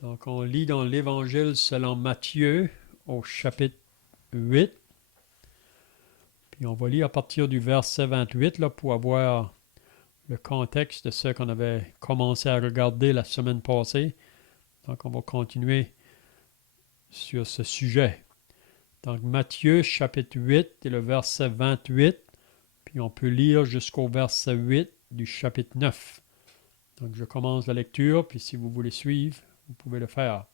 Donc, on lit dans l'Évangile selon Matthieu au chapitre 8. Puis on va lire à partir du verset 28 là, pour avoir le contexte de ce qu'on avait commencé à regarder la semaine passée. Donc, on va continuer sur ce sujet. Donc, Matthieu chapitre 8 et le verset 28. Puis on peut lire jusqu'au verset 8 du chapitre 9. Donc, je commence la lecture, puis si vous voulez suivre, vous pouvez le faire.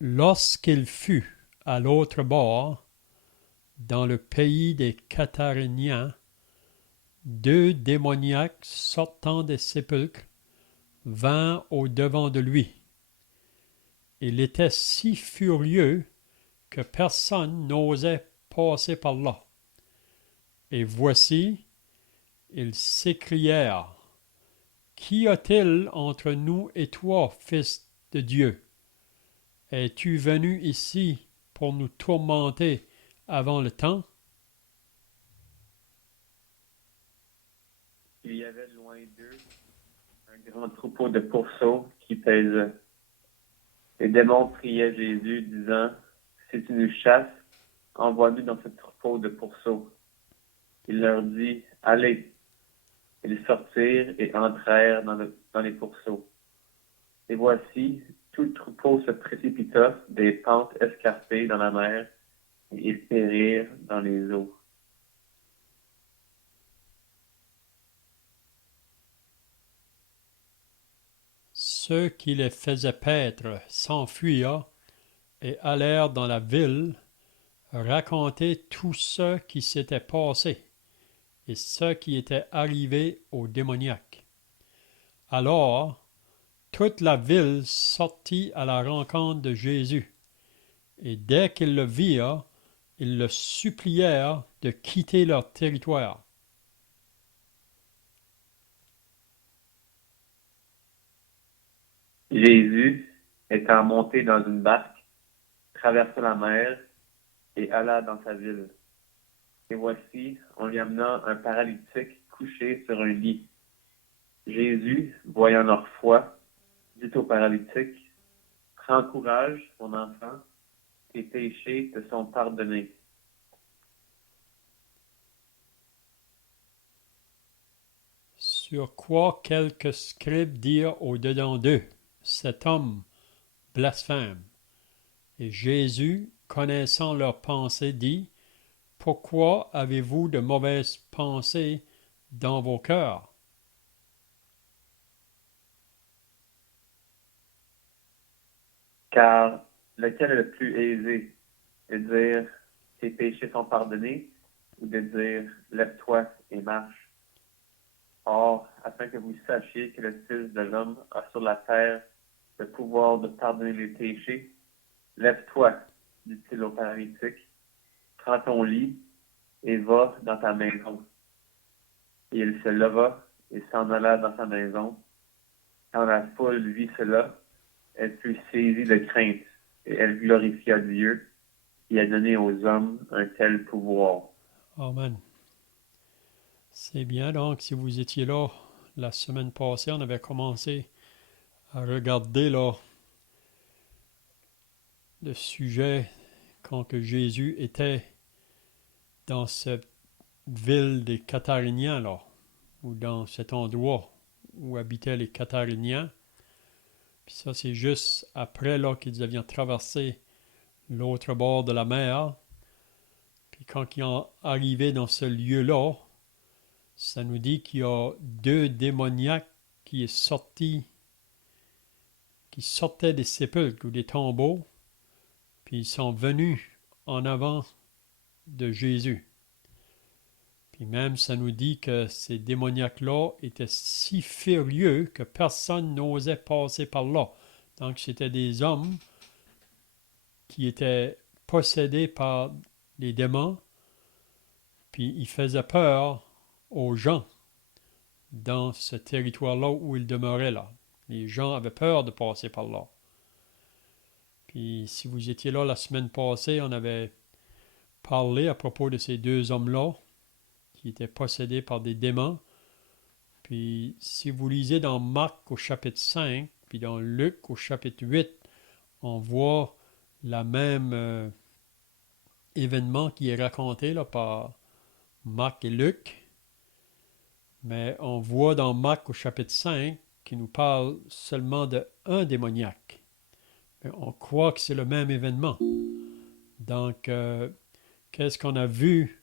Lorsqu'il fut à l'autre bord, dans le pays des Cataréniens, deux démoniaques sortant des sépulcres vinrent au-devant de lui. Il était si furieux que personne n'osait passer par là. Et voici, ils s'écrièrent: Qu'y a-t-il entre nous et toi, fils de Dieu? Es-tu venu ici pour nous tourmenter avant le temps? Il y avait loin d'eux un grand troupeau de pourceaux qui paisait. Les démons priaient Jésus, disant: Si tu nous chasses, envoie-nous dans ce troupeau de pourceaux. Il leur dit: Allez. Ils sortirent et entrèrent dans les pourceaux. Et voici, tout le troupeau se précipita des pentes escarpées dans la mer, et ils périrent dans les eaux. Ceux qui les faisaient paître s'enfuirent et allèrent dans la ville raconter tout ce qui s'était passé et ce qui était arrivé aux démoniaques. Alors, toute la ville sortit à la rencontre de Jésus, et dès qu'ils le virent, ils le supplièrent de quitter leur territoire. Jésus, étant monté dans une barque, traversa la mer et alla dans sa ville. Et voici, on lui amena un paralytique couché sur un lit. Jésus, voyant leur foi, dit au paralytique: Prends courage, mon enfant, tes péchés te sont pardonnés. Sur quoi quelques scribes dirent au-dedans d'eux: Cet homme blasphème. Et Jésus, connaissant leurs pensées, dit: Pourquoi avez-vous de mauvaises pensées dans vos cœurs? Car lequel est le plus aisé, de dire tes péchés sont pardonnés, ou de dire lève-toi et marche? Or, afin que vous sachiez que le Fils de l'homme a sur la terre le pouvoir de pardonner les péchés, lève-toi, dit-il au paralytique, prends ton lit et va dans ta maison. Et il se leva et s'en alla dans sa maison. Quand la foule vit cela, elle fut saisie de crainte, et elle glorifia Dieu, qui a donné aux hommes un tel pouvoir. Amen. C'est bien, donc, si vous étiez là la semaine passée, on avait commencé à regarder là le sujet quand que Jésus était dans cette ville des Cataréniens, là, ou dans cet endroit où habitaient les Cataréniens. Puis ça, c'est juste après là qu'ils avaient traversé l'autre bord de la mer. Puis quand ils sont arrivés dans ce lieu-là, ça nous dit qu'il y a deux démoniaques qui est sorti, qui sortaient des sépulcres ou des tombeaux, puis ils sont venus en avant de Jésus. Puis même, ça nous dit que ces démoniaques-là étaient si furieux que personne n'osait passer par là. Donc, c'était des hommes qui étaient possédés par les démons, puis ils faisaient peur aux gens dans ce territoire-là où ils demeuraient là. Les gens avaient peur de passer par là. Puis si vous étiez là la semaine passée, on avait parlé à propos de ces deux hommes-là qui étaient possédés par des démons. Puis si vous lisez dans Marc au chapitre 5, puis dans Luc au chapitre 8, on voit la même événement qui est raconté là, par Marc et Luc. Mais on voit dans Marc au chapitre 5 qui nous parle seulement de un démoniaque. Mais on croit que c'est le même événement. Donc, qu'est-ce qu'on a vu?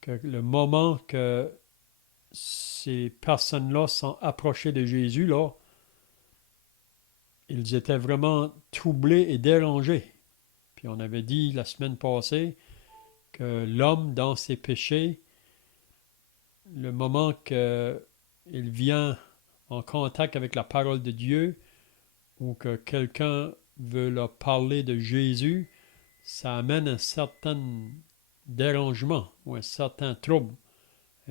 Que le moment que ces personnes-là sont approchées de Jésus, là, ils étaient vraiment troublés et dérangés. Puis on avait dit la semaine passée que l'homme, dans ses péchés, le moment qu'il vient en contact avec la parole de Dieu ou que quelqu'un veut leur parler de Jésus, ça amène un certain dérangement ou un certain trouble.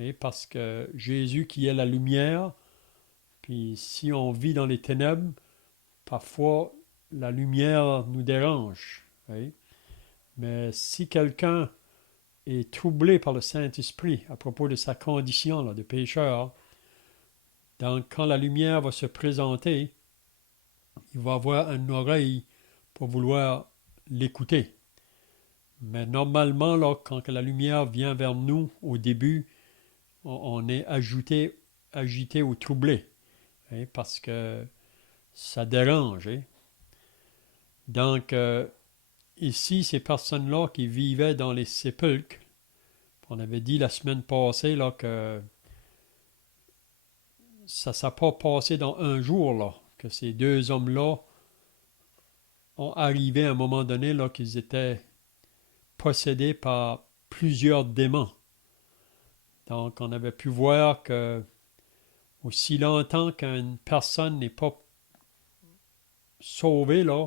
Et parce que Jésus qui est la lumière, puis si on vit dans les ténèbres, parfois la lumière nous dérange. Oui. Mais si quelqu'un est troublé par le Saint-Esprit à propos de sa condition là, de pécheur, donc quand la lumière va se présenter, il va avoir une oreille pour vouloir l'écouter. Mais normalement, là, quand la lumière vient vers nous au début, on est agité ou troublé, hein, parce que ça dérange. Hein. Donc, ici, ces personnes-là qui vivaient dans les sépulcres, on avait dit la semaine passée là, que ça ne s'est pas passé dans un jour, là, que ces deux hommes-là ont arrivé à un moment donné là, qu'ils étaient possédés par plusieurs démons. Donc, on avait pu voir que aussi longtemps qu'une personne n'est pas sauvée, là,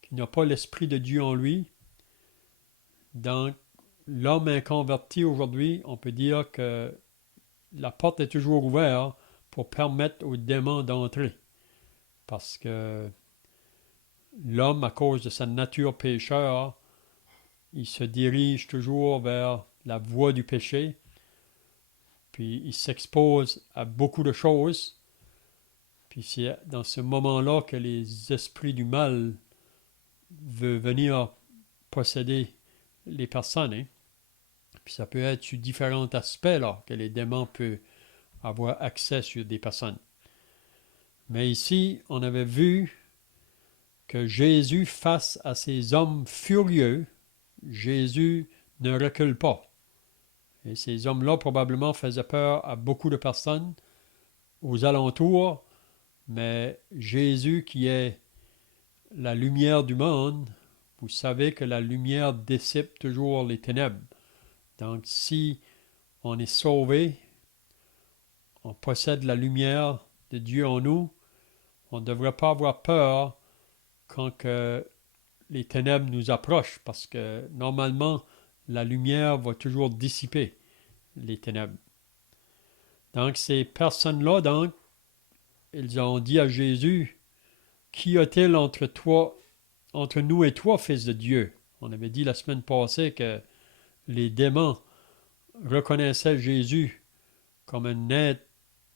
qu'il n'a pas l'Esprit de Dieu en lui, donc l'homme inconverti aujourd'hui, on peut dire que la porte est toujours ouverte pour permettre aux démons d'entrer. Parce que l'homme, à cause de sa nature pécheur, il se dirige toujours vers la voie du péché, puis il s'expose à beaucoup de choses, puis c'est dans ce moment-là que les esprits du mal veulent venir posséder les personnes. Hein. Puis ça peut être sur différents aspects là, que les démons peuvent avoir accès sur des personnes. Mais ici, on avait vu que Jésus, face à ces hommes furieux, Jésus ne recule pas. Et ces hommes-là probablement faisaient peur à beaucoup de personnes aux alentours, mais Jésus qui est la lumière du monde, vous savez que la lumière dissipe toujours les ténèbres. Donc si on est sauvé, on possède la lumière de Dieu en nous, on ne devrait pas avoir peur quand que les ténèbres nous approchent, parce que normalement, la lumière va toujours dissiper les ténèbres. Donc ces personnes-là, donc, ils ont dit à Jésus, qu'y a-t-il entre nous et toi, fils de Dieu? On avait dit la semaine passée que les démons reconnaissaient Jésus comme un être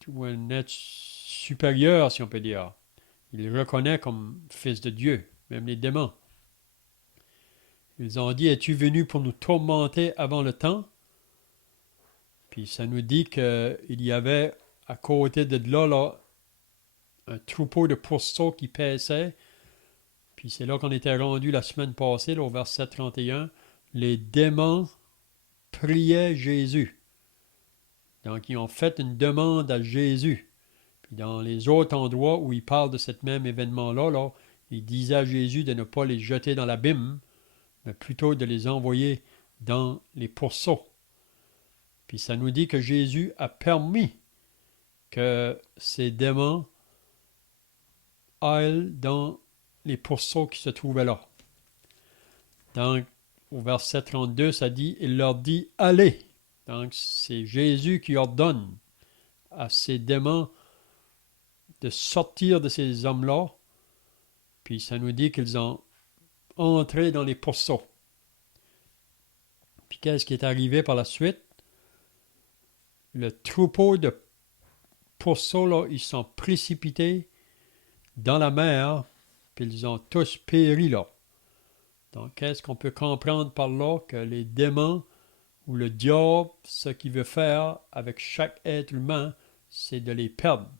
ou un être supérieur, si on peut dire. Ils le reconnaissent comme fils de Dieu, même les démons. Ils ont dit, es-tu venu pour nous tourmenter avant le temps? Puis ça nous dit qu'il y avait à côté de là, un troupeau de pourceaux qui paissaient. Puis c'est là qu'on était rendu la semaine passée, là, au verset 31. Les démons priaient Jésus. Donc ils ont fait une demande à Jésus. Puis dans les autres endroits où il parle de ce même événement-là, là, il disait à Jésus de ne pas les jeter dans l'abîme, mais plutôt de les envoyer dans les pourceaux. Puis ça nous dit que Jésus a permis que ces démons aillent dans les pourceaux qui se trouvaient là. Donc, au verset 32, ça dit, il leur dit, allez. Donc, c'est Jésus qui ordonne à ces démons de sortir de ces hommes-là. Puis ça nous dit qu'ils ont entré dans les pourceaux. Puis qu'est-ce qui est arrivé par la suite? Le troupeau de pourceaux, là, ils sont précipités dans la mer, puis ils ont tous péri là. Donc, qu'est-ce qu'on peut comprendre par là? Que les démons ou le diable, ce qu'il veut faire avec chaque être humain, c'est de les perdre.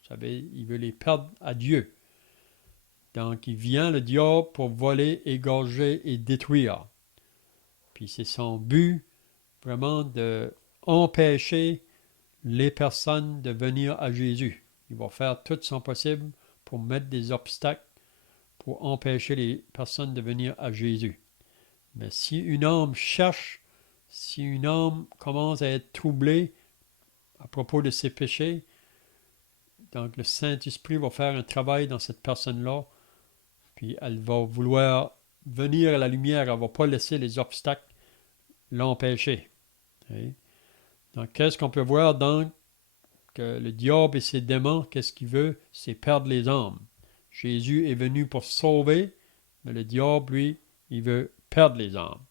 Vous savez, il veut les perdre à Dieu. Donc, il vient, le diable, pour voler, égorger et détruire. Puis c'est son but, vraiment, de empêcher les personnes de venir à Jésus. Il va faire tout son possible pour mettre des obstacles pour empêcher les personnes de venir à Jésus. Mais si une âme cherche, si une âme commence à être troublée à propos de ses péchés, donc le Saint-Esprit va faire un travail dans cette personne-là, puis elle va vouloir venir à la lumière, elle ne va pas laisser les obstacles l'empêcher. Okay? Donc, qu'est-ce qu'on peut voir dans que le diable et ses démons, qu'est-ce qu'il veut? C'est perdre les âmes. Jésus est venu pour sauver, mais le diable, lui, il veut perdre les âmes.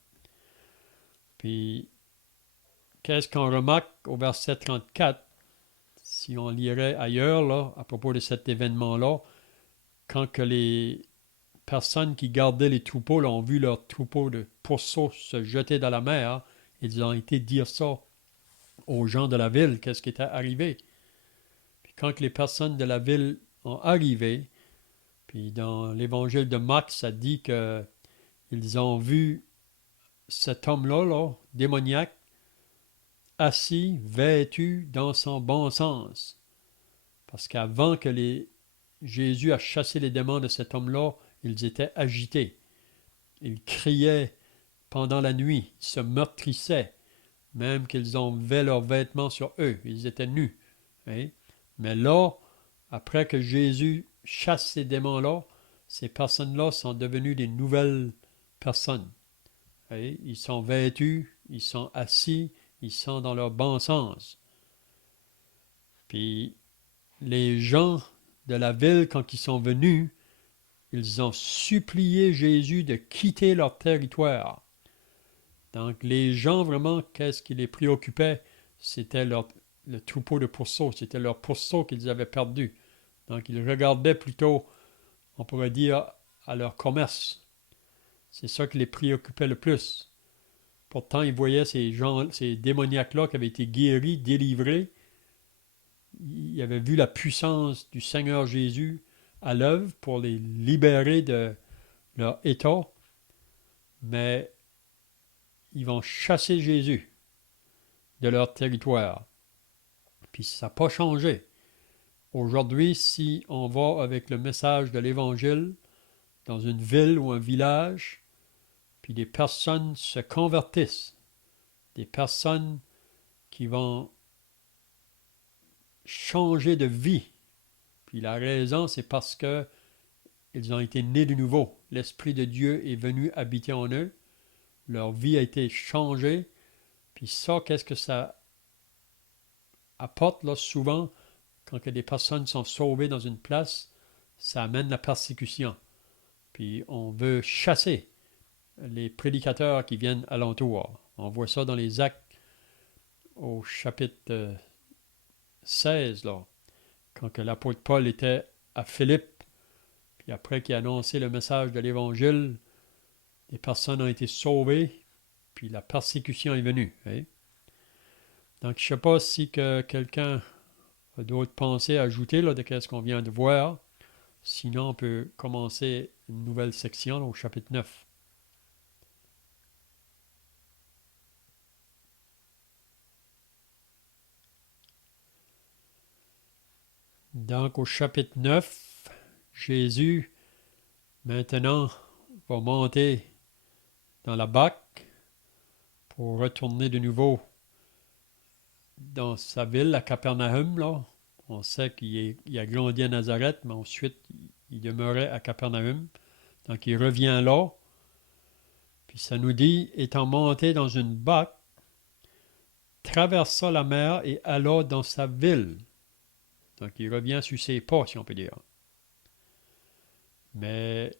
Puis, qu'est-ce qu'on remarque au verset 34? Si on lirait ailleurs, là, à propos de cet événement-là, quand que les personnes qui gardaient les troupeaux là, ont vu leurs troupeaux de pourceaux se jeter dans la mer, ils ont été dire ça aux gens de la ville, qu'est-ce qui était arrivé. Puis quand les personnes de la ville ont arrivé, puis dans l'évangile de Marc, ça dit qu'ils ont vu cet homme-là, là, démoniaque, assis, vêtu dans son bon sens. Parce qu'avant que Jésus a chassé les démons de cet homme-là, ils étaient agités. Ils criaient pendant la nuit, ils se meurtrissaient, même qu'ils enlevaient leurs vêtements sur eux, ils étaient nus. Hein? Mais là, après que Jésus chasse ces démons-là, ces personnes-là sont devenues des nouvelles personnes. Hein? Ils sont vêtus, ils sont assis, ils sont dans leur bon sens. Puis les gens de la ville, quand ils sont venus, ils ont supplié Jésus de quitter leur territoire. Donc les gens, vraiment, qu'est-ce qui les préoccupait? C'était le troupeau de pourceaux, c'était leur pourceau qu'ils avaient perdu. Donc ils regardaient plutôt, on pourrait dire, à leur commerce. C'est ça qui les préoccupait le plus. Pourtant, ils voyaient ces gens, ces démoniaques-là qui avaient été guéris, délivrés. Ils avaient vu la puissance du Seigneur Jésus à l'œuvre pour les libérer de leur état. Mais ils vont chasser Jésus de leur territoire. Puis ça n'a pas changé. Aujourd'hui, si on va avec le message de l'Évangile dans une ville ou un village, puis des personnes se convertissent, des personnes qui vont changer de vie. Puis la raison, c'est parce que ils ont été nés de nouveau. L'Esprit de Dieu est venu habiter en eux. Leur vie a été changée. Puis ça, qu'est-ce que ça apporte là souvent quand que des personnes sont sauvées dans une place? Ça amène la persécution. Puis on veut chasser les prédicateurs qui viennent alentour. On voit ça dans les Actes au chapitre 16, là, quand que l'apôtre Paul était à Philippe, puis après qu'il a annoncé le message de l'Évangile, les personnes ont été sauvées, puis la persécution est venue. Hein? Donc, je ne sais pas si que quelqu'un a d'autres pensées à ajouter là, de ce qu'on vient de voir. Sinon, on peut commencer une nouvelle section là, au chapitre 9. Donc, au chapitre 9, Jésus, maintenant, va monter dans la barque pour retourner de nouveau dans sa ville, à Capernaum. Là. On sait qu'il a grandi à Nazareth, mais ensuite, il demeurait à Capernaum. Donc, il revient là. Puis ça nous dit, étant monté dans une barque, traversa la mer et alla dans sa ville. Donc, il revient sur ses pas, si on peut dire. Mais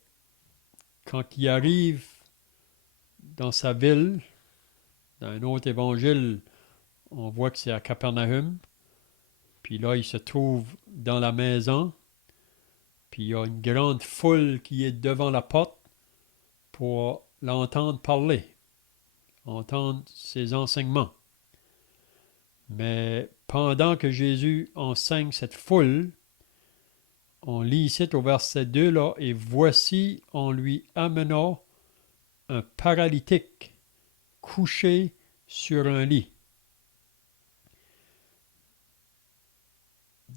quand il arrive dans sa ville, dans un autre évangile, on voit que c'est à Capernaum. Puis là, il se trouve dans la maison. Puis il y a une grande foule qui est devant la porte pour l'entendre parler, entendre ses enseignements. Mais pendant que Jésus enseigne cette foule, on lit ici au verset 2, là, et voici, on lui amena un paralytique couché sur un lit.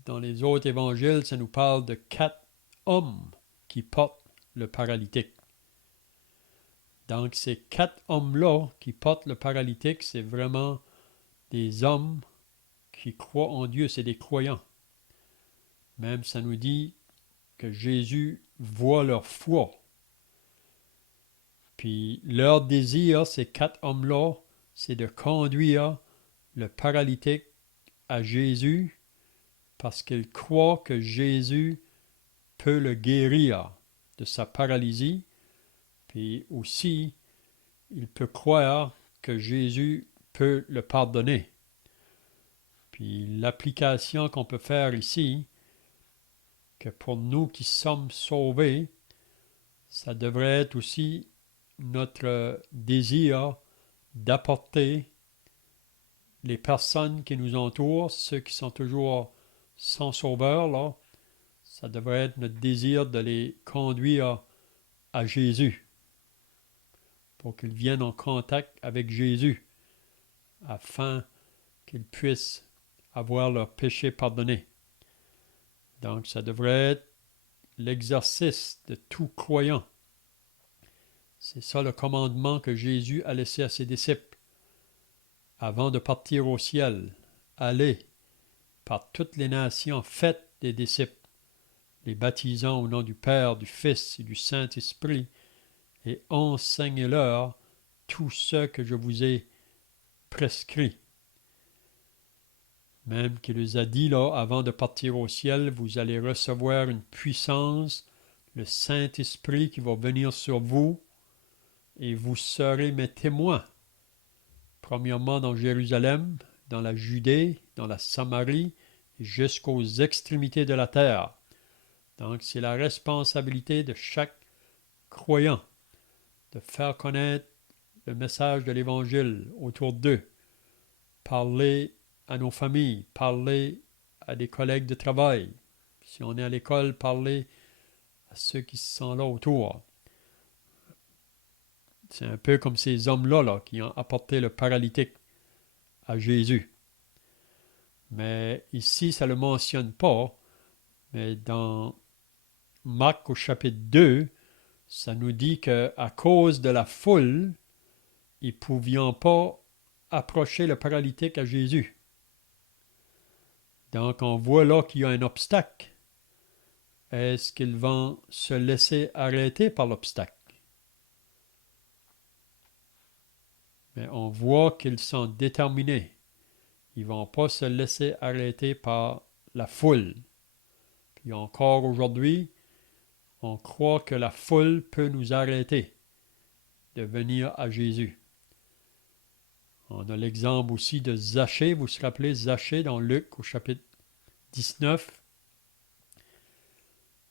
Dans les autres évangiles, ça nous parle de 4 hommes qui portent le paralytique. Donc, ces 4 hommes-là qui portent le paralytique, c'est vraiment des hommes qui croient en Dieu, c'est des croyants. Même ça nous dit que Jésus voit leur foi. Puis leur désir, ces 4 hommes-là, c'est de conduire le paralytique à Jésus parce qu'ils croient que Jésus peut le guérir de sa paralysie. Puis aussi, il peut croire que Jésus peut le pardonner. Puis l'application qu'on peut faire ici, que pour nous qui sommes sauvés, ça devrait être aussi notre désir d'apporter les personnes qui nous entourent, ceux qui sont toujours sans sauveur, là, ça devrait être notre désir de les conduire à Jésus, pour qu'ils viennent en contact avec Jésus, afin qu'ils puissent avoir leurs péchés pardonnés. Donc, ça devrait être l'exercice de tout croyant. C'est ça le commandement que Jésus a laissé à ses disciples. Avant de partir au ciel, allez par toutes les nations, faites des disciples, les baptisant au nom du Père, du Fils et du Saint-Esprit, et enseignez-leur tout ce que je vous ai prescrit. Même qu'il les a dit là, avant de partir au ciel, vous allez recevoir une puissance, le Saint-Esprit qui va venir sur vous, et vous serez mes témoins. Premièrement dans Jérusalem, dans la Judée, dans la Samarie, jusqu'aux extrémités de la terre. Donc c'est la responsabilité de chaque croyant de faire connaître le message de l'Évangile autour d'eux. Parler à nos familles, parler à des collègues de travail. Si on est à l'école, parler à ceux qui sont là autour. C'est un peu comme ces hommes-là là, qui ont apporté le paralytique à Jésus. Mais ici, ça ne le mentionne pas, mais dans Marc au chapitre 2, ça nous dit qu'à cause de la foule, ils ne pouvaient pas approcher le paralytique à Jésus. Donc, on voit là qu'il y a un obstacle. Est-ce qu'ils vont se laisser arrêter par l'obstacle? Mais on voit qu'ils sont déterminés. Ils ne vont pas se laisser arrêter par la foule. Puis encore aujourd'hui, on croit que la foule peut nous arrêter de venir à Jésus. On a l'exemple aussi de Zachée. Vous vous rappelez Zachée dans Luc au chapitre 19,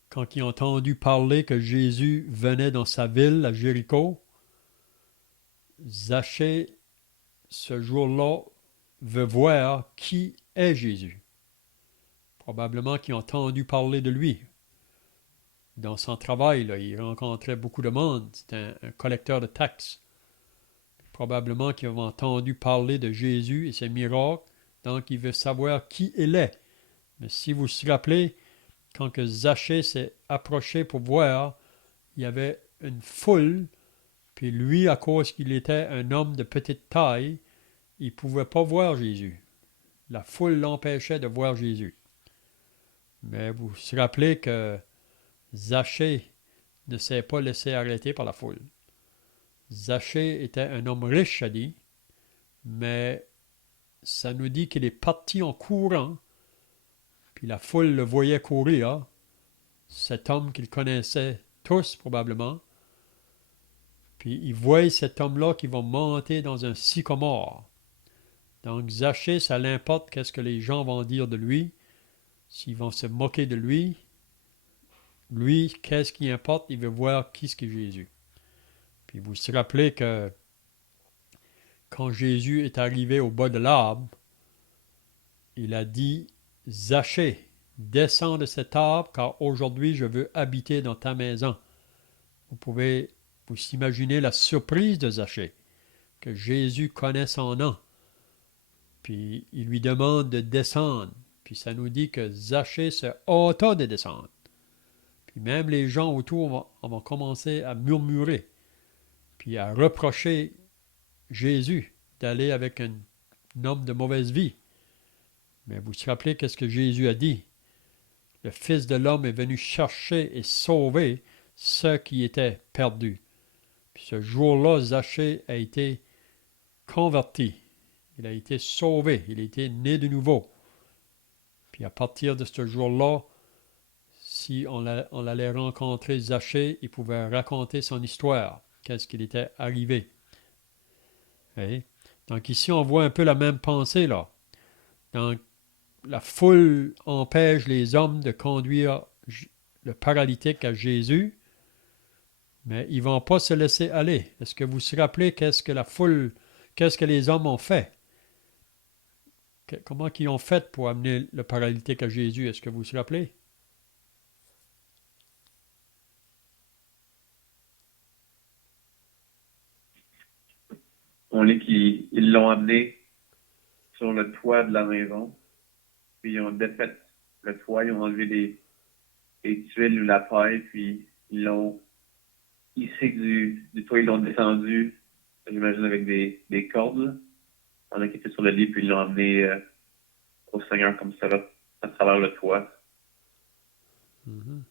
quand il a entendu parler que Jésus venait dans sa ville, à Jéricho. Zachée, ce jour-là, veut voir qui est Jésus. Probablement qu'il a entendu parler de lui. Dans son travail, là, il rencontrait beaucoup de monde. C'était un collecteur de taxes. Probablement qu'il a entendu parler de Jésus et ses miracles, donc il veut savoir qui il est. Mais si vous vous rappelez, quand que Zachée s'est approché pour voir, il y avait une foule, puis lui, à cause qu'il était un homme de petite taille, il ne pouvait pas voir Jésus. La foule l'empêchait de voir Jésus. Mais vous vous rappelez que Zachée ne s'est pas laissé arrêter par la foule. Zachée était un homme riche, ça dit, mais ça nous dit qu'il est parti en courant, puis la foule le voyait courir, cet homme qu'il connaissait tous probablement, puis il voit cet homme-là qui va monter dans un sycomore. Donc Zachée, ça l'importe qu'est-ce que les gens vont dire de lui, s'ils vont se moquer de lui, lui, qu'est-ce qui importe? Il veut voir qui est Jésus. Puis vous vous rappelez que quand Jésus est arrivé au bas de l'arbre, il a dit, Zachée, descends de cet arbre, car aujourd'hui je veux habiter dans ta maison. Vous pouvez vous imaginer la surprise de Zachée, que Jésus connaît son nom. Puis il lui demande de descendre. Puis ça nous dit que Zachée se hâta de descendre. Puis même les gens autour vont commencer à murmurer, puis à reprocher Jésus d'aller avec un homme de mauvaise vie. Mais vous vous rappelez qu'est-ce que Jésus a dit? Le Fils de l'homme est venu chercher et sauver ceux qui étaient perdus. Puis ce jour-là, Zachée a été converti. Il a été sauvé. Il a été né de nouveau. Puis à partir de ce jour-là, si on allait rencontrer Zachée, il pouvait raconter son histoire, qu'est-ce qu'il était arrivé. Okay? Donc ici, on voit un peu la même pensée là. Donc, la foule empêche les hommes de conduire le paralytique à Jésus, mais ils ne vont pas se laisser aller. Est-ce que vous vous rappelez qu'est-ce que les hommes ont fait? Comment ils ont fait pour amener le paralytique à Jésus? Est-ce que vous vous rappelez? On lit qu'ils l'ont amené sur le toit de la maison, puis ils ont défait le toit, ils ont enlevé les tuiles ou la paille, puis ils l'ont hissé du toit, ils l'ont descendu, j'imagine avec des cordes. Il y en a qui étaient sur le lit, puis ils l'ont amené au Seigneur comme ça, là, à travers le toit. Mm-hmm.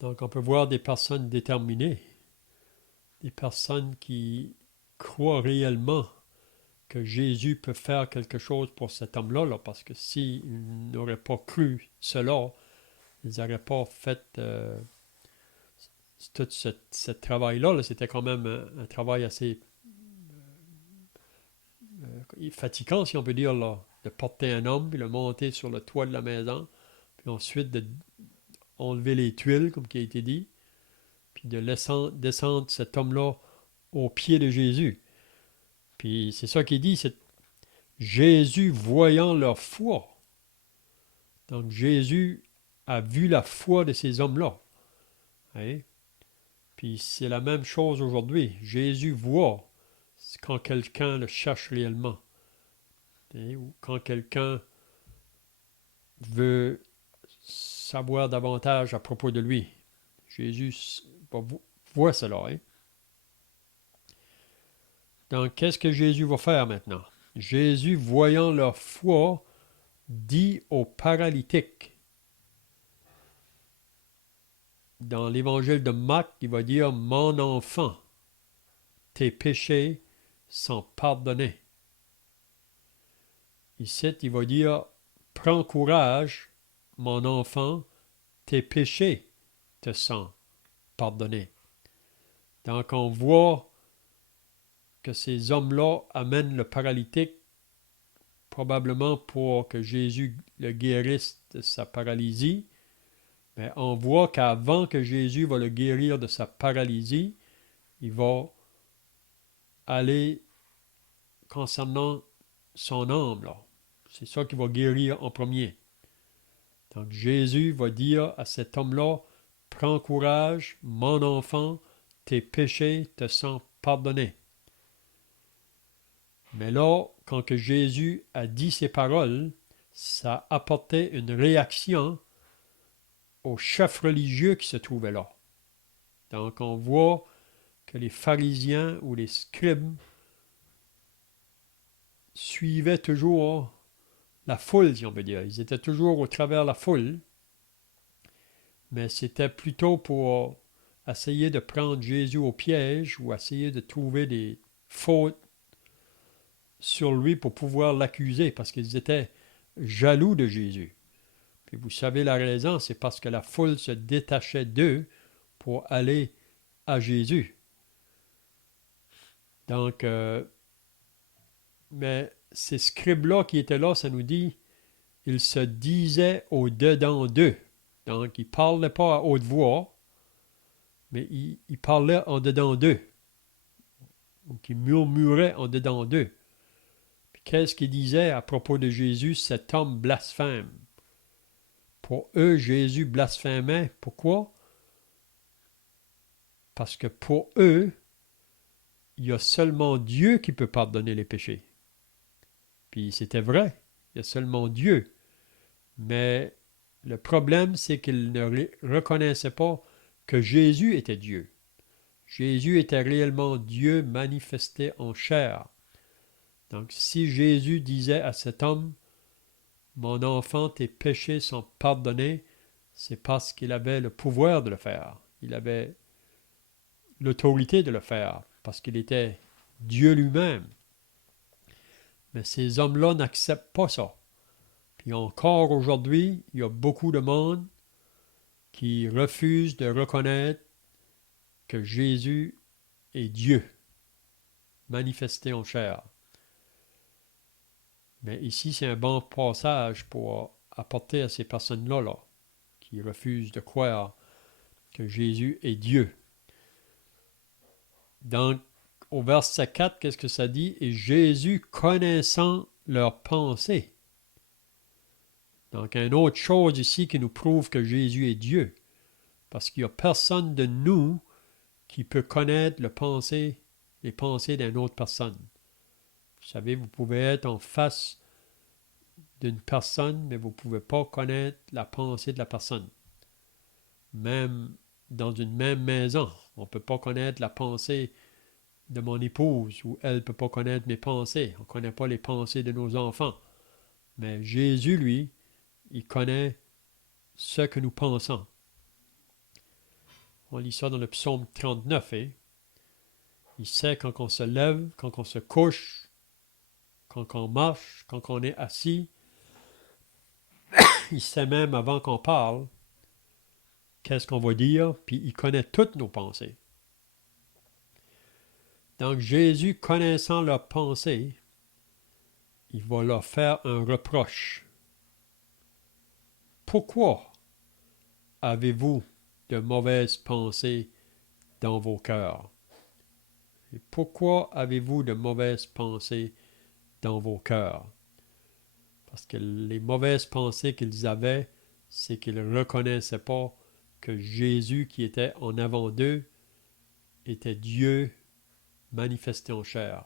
Donc on peut voir des personnes déterminées, des personnes qui croient réellement que Jésus peut faire quelque chose pour cet homme-là, là, parce que s'ils n'auraient pas cru cela, ils n'auraient pas fait tout ce travail-là. Là, c'était quand même un travail assez fatigant, si on peut dire, là, de porter un homme, puis le monter sur le toit de la maison, puis ensuite de enlever les tuiles, comme qui a été dit, puis de descendre cet homme-là au pied de Jésus. Puis c'est ça qu'il dit, c'est Jésus voyant leur foi. Donc Jésus a vu la foi de ces hommes-là. Hein? Puis c'est la même chose aujourd'hui. Jésus voit quand quelqu'un le cherche réellement. Hein? Ou quand quelqu'un veut savoir davantage à propos de lui. Jésus voit cela. Hein? Donc qu'est-ce que Jésus va faire maintenant? Jésus, voyant leur foi, dit aux paralytiques. Dans l'évangile de Marc, il va dire « Mon enfant, tes péchés sont pardonnés. » Ici, il va dire « Prends courage, mon enfant, tes péchés te sont pardonnés. » Donc on voit que ces hommes-là amènent le paralytique probablement pour que Jésus le guérisse de sa paralysie. Mais on voit qu'avant que Jésus va le guérir de sa paralysie, il va aller concernant son âme. Là. C'est ça qu'il va guérir en premier. Donc Jésus va dire à cet homme-là, « Prends courage, mon enfant, tes péchés te sont pardonnés. » Mais là, quand que Jésus a dit ces paroles, ça a apporté une réaction aux chefs religieux qui se trouvaient là. Donc on voit que les pharisiens ou les scribes suivaient toujours la foule, si on peut dire. Ils étaient toujours au travers de la foule, mais c'était plutôt pour essayer de prendre Jésus au piège ou essayer de trouver des fautes sur lui pour pouvoir l'accuser, parce qu'ils étaient jaloux de Jésus. Puis vous savez la raison, c'est parce que la foule se détachait d'eux pour aller à Jésus. Donc, mais ces scribes-là qui étaient là, ça nous dit, il se disait au-dedans d'eux. Donc, il ne parlait pas à haute voix, mais il parlait en dedans d'eux. Donc, il murmurait en dedans d'eux. Puis, qu'est-ce qu'il disait à propos de Jésus? Cet homme blasphème. Pour eux, Jésus blasphémait. Pourquoi? Parce que pour eux, il y a seulement Dieu qui peut pardonner les péchés. Puis c'était vrai, il y a seulement Dieu. Mais le problème, c'est qu'ils ne reconnaissaient pas que Jésus était Dieu. Jésus était réellement Dieu manifesté en chair. Donc si Jésus disait à cet homme, mon enfant, tes péchés sont pardonnés, c'est parce qu'il avait le pouvoir de le faire. Il avait l'autorité de le faire, parce qu'il était Dieu lui-même. Mais ces hommes-là n'acceptent pas ça. Puis encore aujourd'hui, il y a beaucoup de monde qui refusent de reconnaître que Jésus est Dieu, manifesté en chair. Mais ici, c'est un bon passage pour apporter à ces personnes-là qui refusent de croire que Jésus est Dieu. Donc, au verset 4, qu'est-ce que ça dit? Et Jésus, connaissant leurs pensées. Donc, une autre chose ici qui nous prouve que Jésus est Dieu. Parce qu'il n'y a personne de nous qui peut connaître les pensées d'une autre personne. Vous savez, vous pouvez être en face d'une personne, mais vous ne pouvez pas connaître la pensée de la personne. Même dans une même maison, on ne peut pas connaître la pensée de mon épouse ou elle ne peut pas connaître mes pensées. On ne connaît pas les pensées de nos enfants. Mais Jésus, lui, il connaît ce que nous pensons. On lit ça dans le psaume 39. Il sait quand on se lève, quand on se couche, quand on marche, quand on est assis. Il sait même avant qu'on parle qu'est-ce qu'on va dire, puis il connaît toutes nos pensées. Donc Jésus, connaissant leurs pensées, il va leur faire un reproche. Pourquoi avez-vous de mauvaises pensées dans vos cœurs? Et pourquoi avez-vous de mauvaises pensées dans vos cœurs? Parce que les mauvaises pensées qu'ils avaient, c'est qu'ils ne reconnaissaient pas que Jésus qui était en avant d'eux était Dieu manifesté en chair.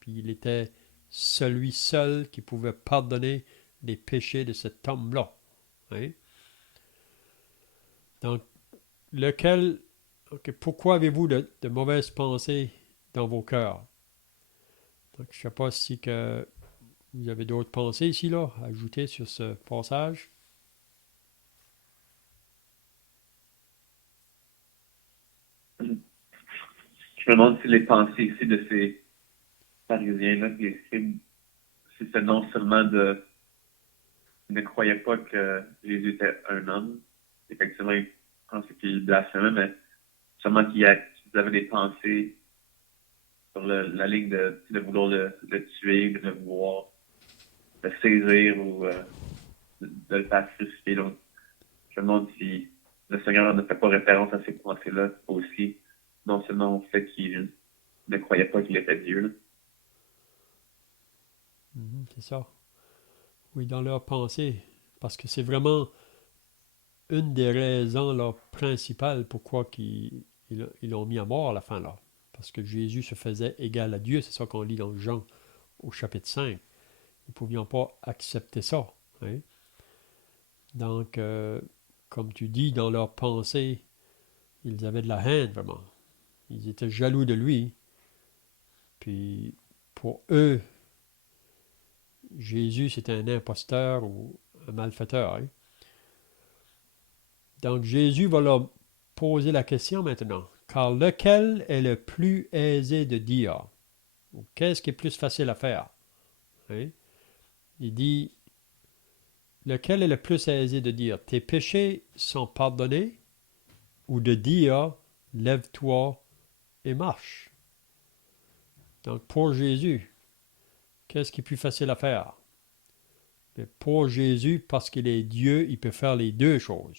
Puis il était celui seul qui pouvait pardonner les péchés de cet homme-là. Hein? Donc, pourquoi avez-vous de mauvaises pensées dans vos cœurs? Donc, je ne sais pas si que vous avez d'autres pensées ici, là, à ajouter sur ce passage. Je me demande si les pensées ici de ces pharisiens-là qui écrivent, si c'est non seulement ils ne croyaient pas que Jésus était un homme, effectivement, ils pensaient qu'il blasphémait, mais seulement qu'ils avaient des pensées sur la ligne de vouloir le tuer, de vouloir le saisir ou de le faire crucifier. Donc, je me demande si le Seigneur ne fait pas référence à ces pensées-là aussi, non seulement au fait qu'il ne croyait pas qu'il était Dieu. Là. C'est ça. Oui, dans leurs pensées. Parce que c'est vraiment une des raisons là, principales pourquoi ils l'ont mis à mort à la fin là. Parce que Jésus se faisait égal à Dieu. C'est ça qu'on lit dans Jean au chapitre 5. Ils ne pouvaient pas accepter ça. Hein? Donc, comme tu dis, dans leurs pensées, ils avaient de la haine vraiment. Ils étaient jaloux de lui. Puis, pour eux, Jésus, c'était un imposteur ou un malfaiteur. Hein? Donc, Jésus va leur poser la question maintenant. Car lequel est le plus aisé de dire? Qu'est-ce qui est plus facile à faire? Hein? Il dit, lequel est le plus aisé de dire, tes péchés sont pardonnés, ou de dire, lève-toi et marche? Donc, pour Jésus, qu'est-ce qui est plus facile à faire? Mais pour Jésus, parce qu'il est Dieu, il peut faire les deux choses.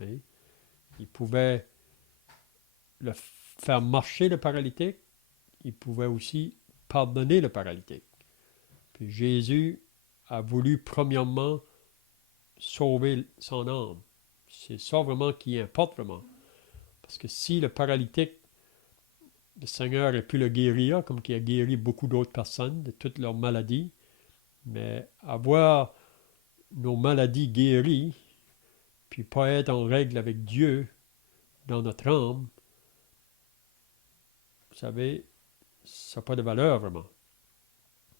Hein? Il pouvait faire marcher le paralytique, il pouvait aussi pardonner le paralytique. Puis Jésus a voulu premièrement sauver son âme. C'est ça vraiment qui importe vraiment. Parce que si le paralytique, le Seigneur a pu le guérir, comme il a guéri beaucoup d'autres personnes de toutes leurs maladies, mais avoir nos maladies guéries, puis pas être en règle avec Dieu dans notre âme, vous savez, ça n'a pas de valeur vraiment.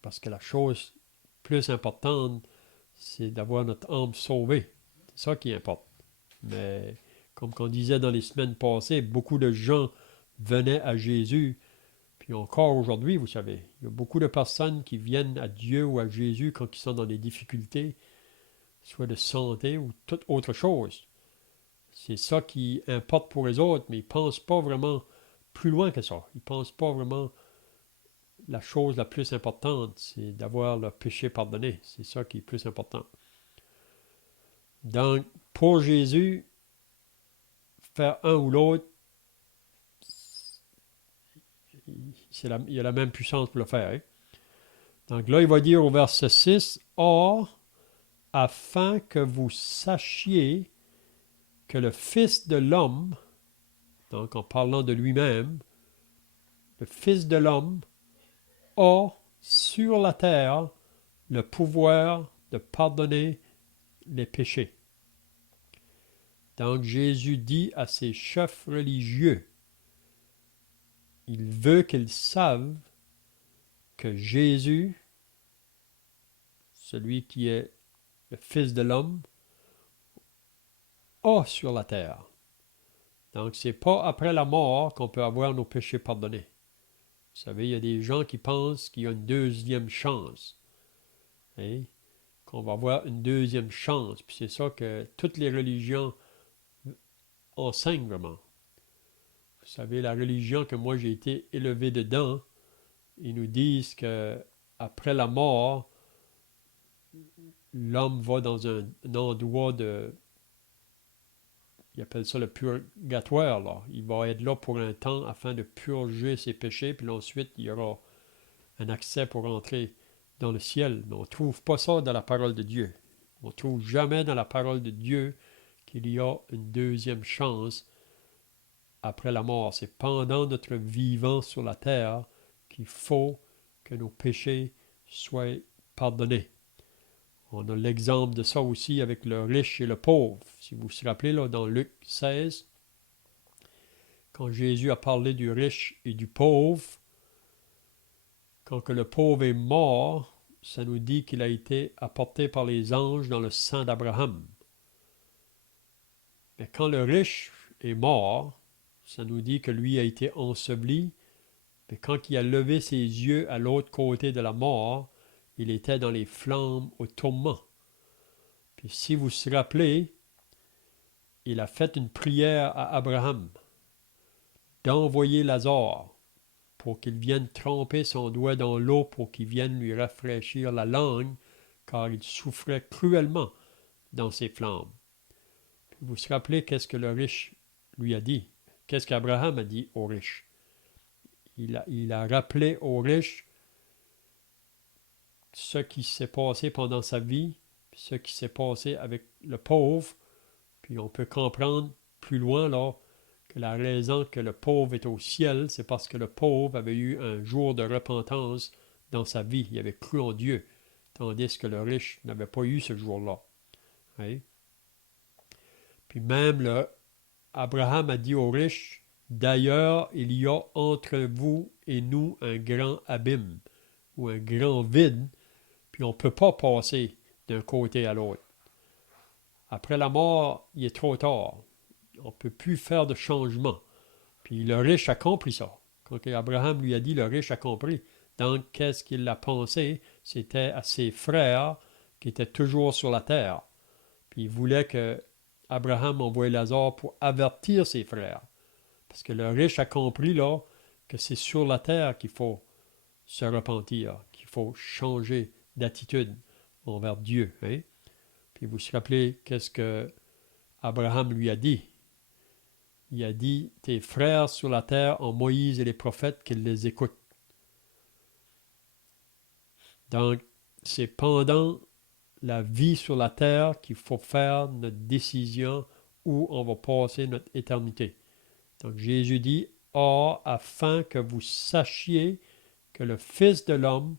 Parce que la chose plus importante, c'est d'avoir notre âme sauvée. C'est ça qui importe. Mais comme on disait dans les semaines passées, beaucoup de gens venaient à Jésus. Puis encore aujourd'hui, vous savez, il y a beaucoup de personnes qui viennent à Dieu ou à Jésus quand ils sont dans des difficultés, soit de santé ou toute autre chose. C'est ça qui importe pour les autres, mais ils ne pensent pas vraiment plus loin que ça. Ils ne pensent pas vraiment la chose la plus importante, c'est d'avoir le péché pardonné. C'est ça qui est plus important. Donc, pour Jésus, faire un ou l'autre, il y a la même puissance pour le faire. Hein? Donc là, il va dire au verset 6, « Or, afin que vous sachiez que le Fils de l'homme, donc en parlant de lui-même, le Fils de l'homme a sur la terre le pouvoir de pardonner les péchés. » Donc Jésus dit à ses chefs religieux, il veut qu'ils savent que Jésus, celui qui est le Fils de l'homme, a sur la terre. Donc c'est pas après la mort qu'on peut avoir nos péchés pardonnés. Vous savez, il y a des gens qui pensent qu'il y a une deuxième chance. Hein? Qu'on va avoir une deuxième chance. Puis c'est ça que toutes les religions enseignent vraiment. Vous savez, la religion que moi j'ai été élevé dedans, ils nous disent que après la mort, l'homme va dans un endroit de... Ils appellent ça le purgatoire, là. Il va être là pour un temps afin de purger ses péchés, puis ensuite il y aura un accès pour entrer dans le ciel. Mais on ne trouve pas ça dans la parole de Dieu. On ne trouve jamais dans la parole de Dieu qu'il y a une deuxième chance après la mort. C'est pendant notre vivant sur la terre qu'il faut que nos péchés soient pardonnés. On a l'exemple de ça aussi avec le riche et le pauvre. Si vous vous rappelez, là, dans Luc 16, quand Jésus a parlé du riche et du pauvre, quand que le pauvre est mort, ça nous dit qu'il a été apporté par les anges dans le sang d'Abraham. Mais quand le riche est mort, ça nous dit que lui a été enseveli, mais quand il a levé ses yeux à l'autre côté de la mort, il était dans les flammes au tourment. Puis si vous vous rappelez, il a fait une prière à Abraham d'envoyer Lazare pour qu'il vienne tremper son doigt dans l'eau pour qu'il vienne lui rafraîchir la langue, car il souffrait cruellement dans ces flammes. Puis vous vous rappelez qu'est-ce que le riche lui a dit? Qu'est-ce qu'Abraham a dit au riche? Il a rappelé au riche ce qui s'est passé pendant sa vie, ce qui s'est passé avec le pauvre, puis on peut comprendre plus loin là que la raison que le pauvre est au ciel, c'est parce que le pauvre avait eu un jour de repentance dans sa vie, il avait cru en Dieu, tandis que le riche n'avait pas eu ce jour-là. Hein? Puis même Abraham a dit au riche, « D'ailleurs, il y a entre vous et nous un grand abîme, ou un grand vide, puis on ne peut pas passer d'un côté à l'autre. Après la mort, il est trop tard. On ne peut plus faire de changement. » Puis le riche a compris ça. Quand Abraham lui a dit, le riche a compris. Donc, qu'est-ce qu'il a pensé? C'était à ses frères qui étaient toujours sur la terre. Puis il voulait que Abraham envoie Lazare pour avertir ses frères. Parce que le riche a compris là que c'est sur la terre qu'il faut se repentir, qu'il faut changer d'attitude. envers Dieu. Hein? Puis vous vous rappelez qu'est-ce que Abraham lui a dit. Il a dit, tes frères sur la terre ont Moïse et les prophètes qu'ils les écoutent. Donc, c'est pendant la vie sur la terre qu'il faut faire notre décision où on va passer notre éternité. Donc, Jésus dit, or, afin que vous sachiez que le Fils de l'homme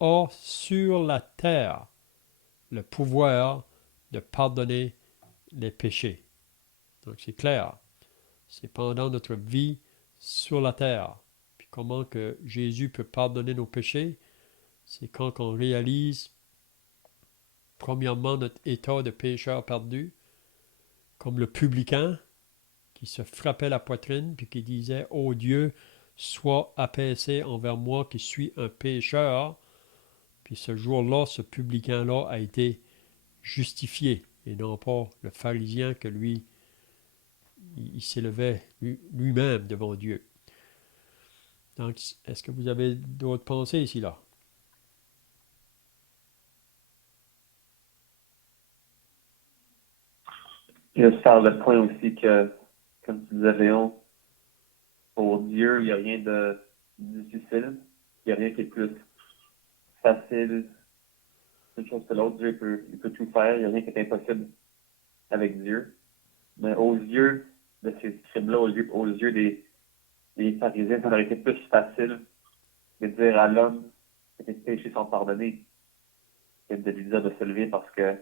a sur la terre le pouvoir de pardonner les péchés. Donc, c'est clair. C'est pendant notre vie sur la terre. Puis comment que Jésus peut pardonner nos péchés? C'est quand on réalise, premièrement, notre état de pécheur perdu, comme le publicain qui se frappait la poitrine puis qui disait « Ô Dieu, sois apaisé envers moi qui suis un pécheur. » Puis ce jour-là, ce publicain-là a été justifié et non pas le pharisien que lui, il s'élevait lui-même devant Dieu. Donc, est-ce que vous avez d'autres pensées ici, là? Je vais faire le point aussi que, comme tu disais, Léon, pour Dieu, il n'y a rien de difficile. Il n'y a rien qui est plus facile une chose que l'autre. Dieu il peut tout faire. Il n'y a rien qui est impossible avec Dieu. Mais aux yeux de ces scribes-là, aux yeux des pharisiens, ça aurait été plus facile de dire à l'homme que tes péchés sont pardonnés que de lui dire de se lever parce que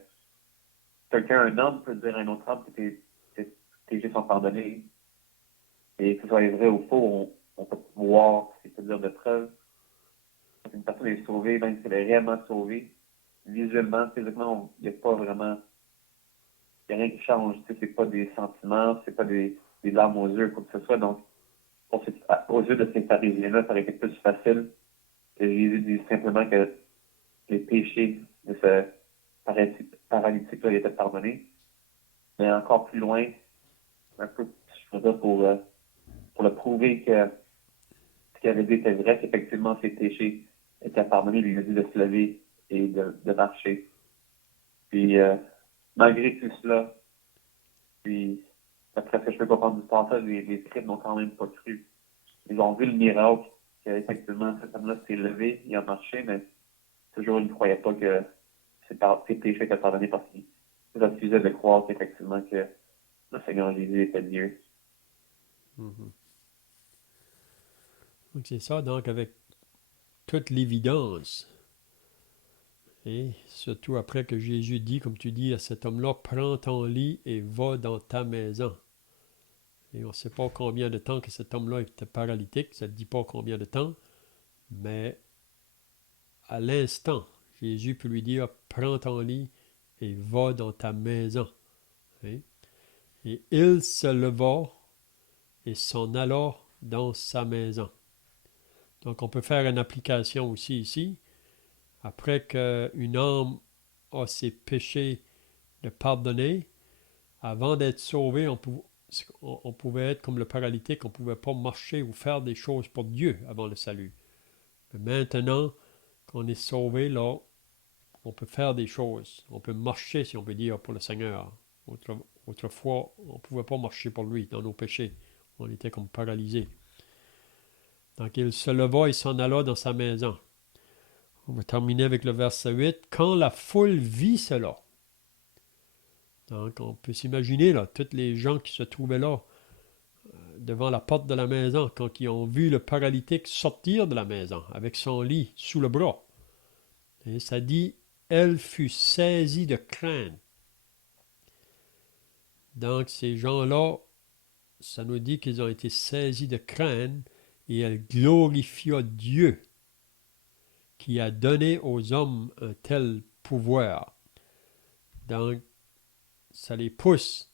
un homme peut dire à un autre homme que tes péchés sont pardonnés. Et que ce soit vrai ou faux, on peut voir, c'est peut dire de preuve. Quand une personne est sauvée, même si elle est réellement sauvée, visuellement, physiquement, il n'y a pas vraiment, il n'y a rien qui change. Tu sais, c'est pas des sentiments, c'est pas des larmes aux yeux, quoi que ce soit. Donc, aux yeux de ces pharisiens-là, ça aurait été plus facile que Jésus dise simplement que les péchés de ce paralytique-là étaient pardonnés. Mais encore plus loin, un peu, je veux dire, pour le prouver que ce qu'il avait dit était vrai, qu'effectivement ses péchés étaient pardonnés, il lui a dit de se lever et de marcher. Puis, malgré tout cela, puis, après ce que je peux comprendre du passage, les scribes n'ont quand même pas cru. Ils ont vu le miracle, qu'effectivement, cet homme-là s'est levé, il a marché, mais toujours, ils ne croyaient pas que ses péchés étaient pardonnés parce qu'ils refusaient de croire qu'effectivement que le Seigneur Jésus était Dieu. Mm-hmm. Donc c'est ça, donc avec toute l'évidence, et surtout après que Jésus dit, comme tu dis, à cet homme-là, prends ton lit et va dans ta maison. Et on ne sait pas combien de temps que cet homme-là était paralytique, ça ne dit pas combien de temps, mais à l'instant, Jésus peut lui dire, prends ton lit et va dans ta maison. Hein? Et il se leva et s'en alla dans sa maison. Donc on peut faire une application aussi ici. Après qu'une âme a ses péchés de pardonner, avant d'être sauvé, on pouvait être comme le paralytique, on ne pouvait pas marcher ou faire des choses pour Dieu avant le salut. Mais maintenant qu'on est sauvé, là, on peut faire des choses. On peut marcher, si on peut dire, pour le Seigneur. Autrefois, on ne pouvait pas marcher pour lui dans nos péchés. On était comme paralysés. Donc il se leva et s'en alla dans sa maison. On va terminer avec le verset 8. Quand la foule vit cela, donc on peut s'imaginer là, tous les gens qui se trouvaient là, devant la porte de la maison, quand ils ont vu le paralytique sortir de la maison avec son lit sous le bras. Et ça dit, elle fut saisie de crainte. Donc ces gens-là, ça nous dit qu'ils ont été saisis de crainte et elle glorifia Dieu qui a donné aux hommes un tel pouvoir. Donc, ça les pousse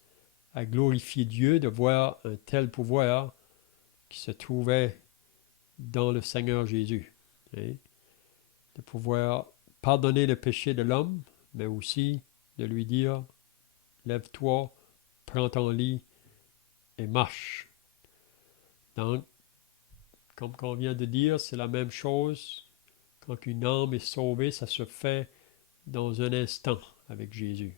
à glorifier Dieu de voir un tel pouvoir qui se trouvait dans le Seigneur Jésus. Hein? De pouvoir pardonner le péché de l'homme, mais aussi de lui dire, lève-toi, prends ton lit et marche. Donc, comme on vient de dire, c'est la même chose. Quand une âme est sauvée, ça se fait dans un instant avec Jésus.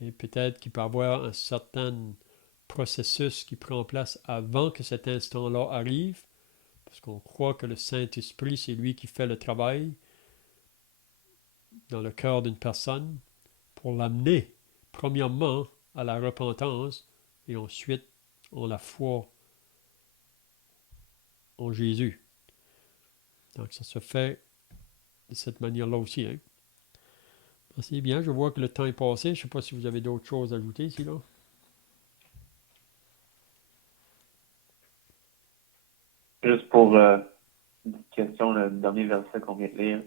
Et peut-être qu'il peut y avoir un certain processus qui prend place avant que cet instant-là arrive, parce qu'on croit que le Saint-Esprit, c'est lui qui fait le travail dans le cœur d'une personne pour l'amener, premièrement, à la repentance et ensuite en la foi en Jésus. Donc ça se fait de cette manière-là aussi. Hein? C'est bien, je vois que le temps est passé. Je ne sais pas si vous avez d'autres choses à ajouter ici, là. Juste pour une petite question, le dernier verset qu'on vient de lire,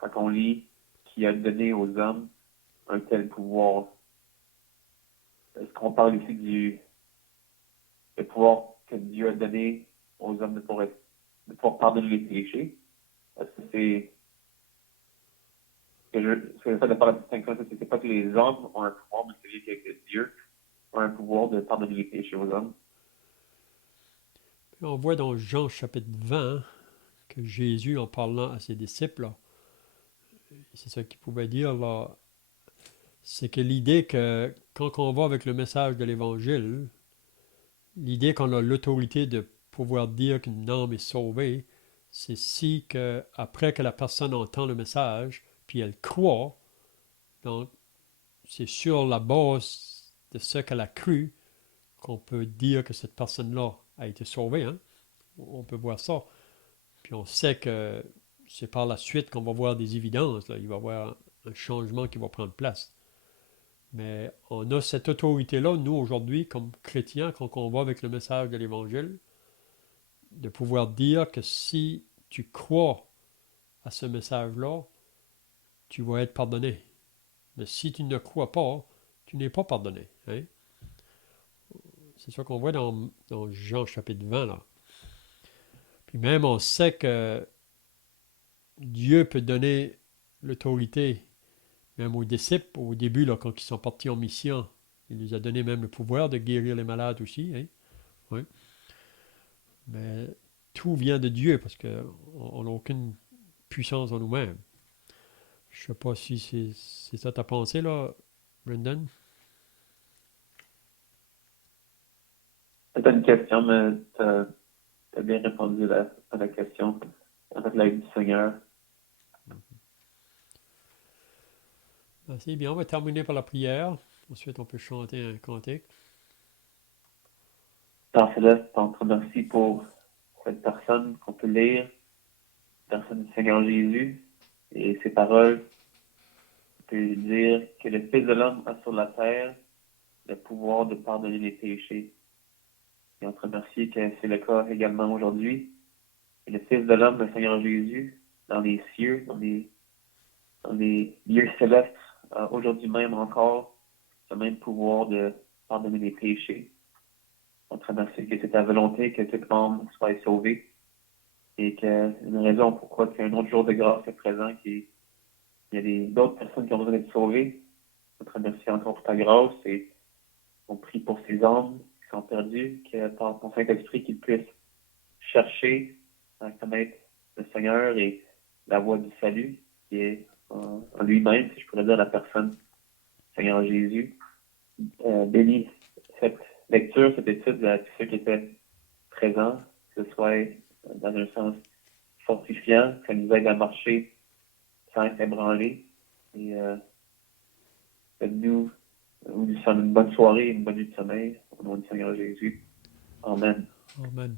quand on lit qui a donné aux hommes un tel pouvoir, est-ce qu'on parle ici du pouvoir que Dieu a donné aux hommes de pouvoir pardonner les péchés? Est-ce que c'est ça de faire la distinction, c'est pas que les hommes ont un pouvoir, mais c'est que Dieu a un pouvoir de pardonner les péchés aux hommes? On voit dans Jean chapitre 20 que Jésus, en parlant à ses disciples, là, c'est ça qu'il pouvait dire, là, c'est que l'idée que quand on va avec le message de l'Évangile, l'idée qu'on a l'autorité de pouvoir dire qu'une âme est sauvée, c'est si que après que la personne entend le message, puis elle croit, donc c'est sur la base de ce qu'elle a cru qu'on peut dire que cette personne-là a été sauvée. Hein? On peut voir ça. Puis on sait que c'est par la suite qu'on va voir des évidences. Là. Il va y avoir un changement qui va prendre place. Mais on a cette autorité-là, nous, aujourd'hui, comme chrétiens, quand on va avec le message de l'Évangile, de pouvoir dire que si tu crois à ce message-là, tu vas être pardonné. Mais si tu ne crois pas, tu n'es pas pardonné. Hein? C'est ça qu'on voit dans Jean chapitre 20. Là. Puis même, on sait que Dieu peut donner l'autorité même aux disciples au début, là, quand ils sont partis en mission. Il nous a donné même le pouvoir de guérir les malades aussi. Hein? Oui. Mais tout vient de Dieu parce qu'on n'a aucune puissance en nous-mêmes. Je ne sais pas si c'est ça ta pensée, là, Brendan. C'était une question, mais tu as bien répondu à la question. En fait, l'aide du Seigneur. C'est bien, on va terminer par la prière. Ensuite, on peut chanter un cantique. Père Céleste, on te remercie pour cette personne qu'on peut lire, personne du Seigneur Jésus, et ses paroles. On peut dire que le Fils de l'homme a sur la terre le pouvoir de pardonner les péchés. Et on te remercie que c'est le cas également aujourd'hui. Et le Fils de l'homme, le Seigneur Jésus, dans les cieux, dans les lieux célestes, aujourd'hui même encore, ce même pouvoir de pardonner les péchés. On te remercie que c'est ta volonté que toute âme soit sauvée et qu'il y a une raison pourquoi il y a un autre jour de grâce est présent, qu'il y a d'autres personnes qui ont besoin d'être sauvées. On te remercie encore pour ta grâce et on prie pour ces âmes qui sont perdues, que par ton Saint-Esprit, qu'ils puissent chercher à connaître le Seigneur et la voie du salut qui est en lui-même, si je pourrais dire, la personne Seigneur Jésus. Bénis cette lecture, cette étude à tous ceux qui étaient présents, que ce soit dans un sens fortifiant, que ça nous aide à marcher sans être ébranlés. Et faites-nous une bonne soirée et une bonne nuit de sommeil au nom du Seigneur Jésus. Amen. Amen.